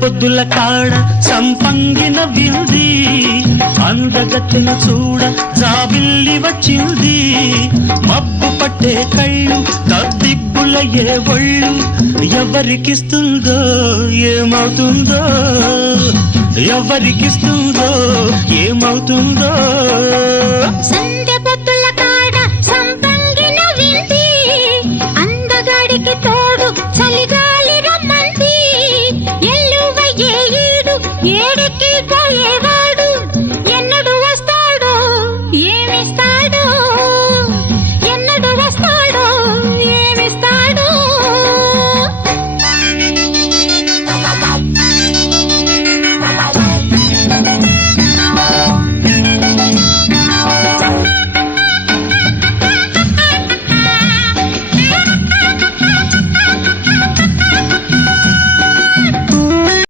పొద్దుల కాడ సంపంగిన వింది, అందగత్తెను చూడ జాబిల్లి వచ్చింది. మబ్బు పట్టే కళ్ళు తద్దిబ్బులయ్యే ఒళ్ళు, ఎవరికిస్తుందో ఏమవుతుందో, ఎవరికిస్తుందో ఏమవుతుందో. సంధ్య పొద్దుల కాడ సంపంగిన వింది, అందగాడికి